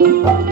thank mm -hmm. you